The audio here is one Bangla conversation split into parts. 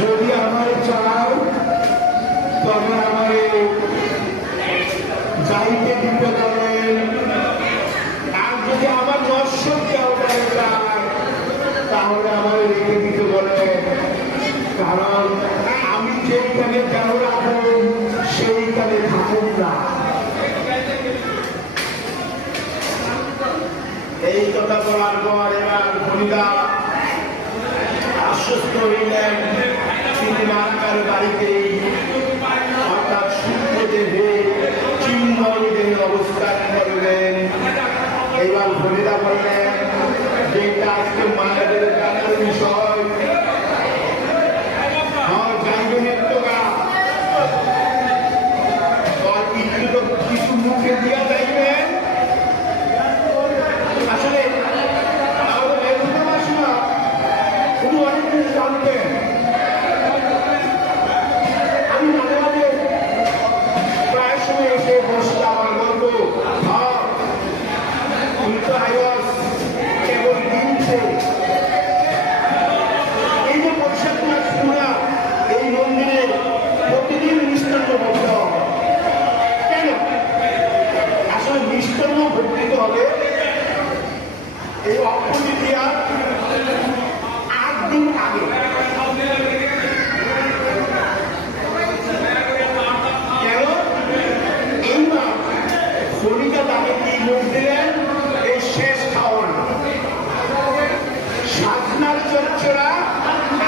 যদি আমার চাও তবে আমার যাইতে দিতে পারেন, আর যদি আমার নশ্বর কেউ করে যায় তাহলে আমার রেখে দিতে বলেন, কারণ আমি যেখানে কেন রাখবো সেইখানে থাকুন না। এই কথা বলার পর এবার ফরিদা আশ্বস্ত হইলেন, তিনি মারাকার বাড়িতেই অর্থাৎ সূর্যদেবে চিন্ময়ীদের অবস্থান করলেন। এইবার ফরিদা বললেন, যেটা আজকে মায়েদের জানার বিষয়, কিছু মুখে দিয়া যাইবেন। আসলে উনি অনেক কিছু জানতেন। আমি মাঝে মাঝে প্রায় সময় এসে বসলাম আর বলবো, কেবল দিনছে এই যে বৈশাখ মাস পুরা এই মন্দিরে প্রতিদিন মিষ্টান্ন ভক্ত হবে। কেন? আসলে মিষ্টান্ন ভক্তিত হবে এই অক্ষয় 8 দিন আগে। কেন? এইবার ফরিদা তাকে কি মুখ দিলেন? এই শেষ খাওয়ান সাজনার চচ্চড়া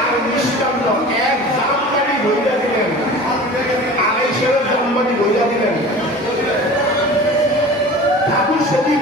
আর মিষ্টান্ন এক জামদানি বইলা দিলেন, 250 জম্বানি বইলা দিলেন। ঠাকুর সেদিন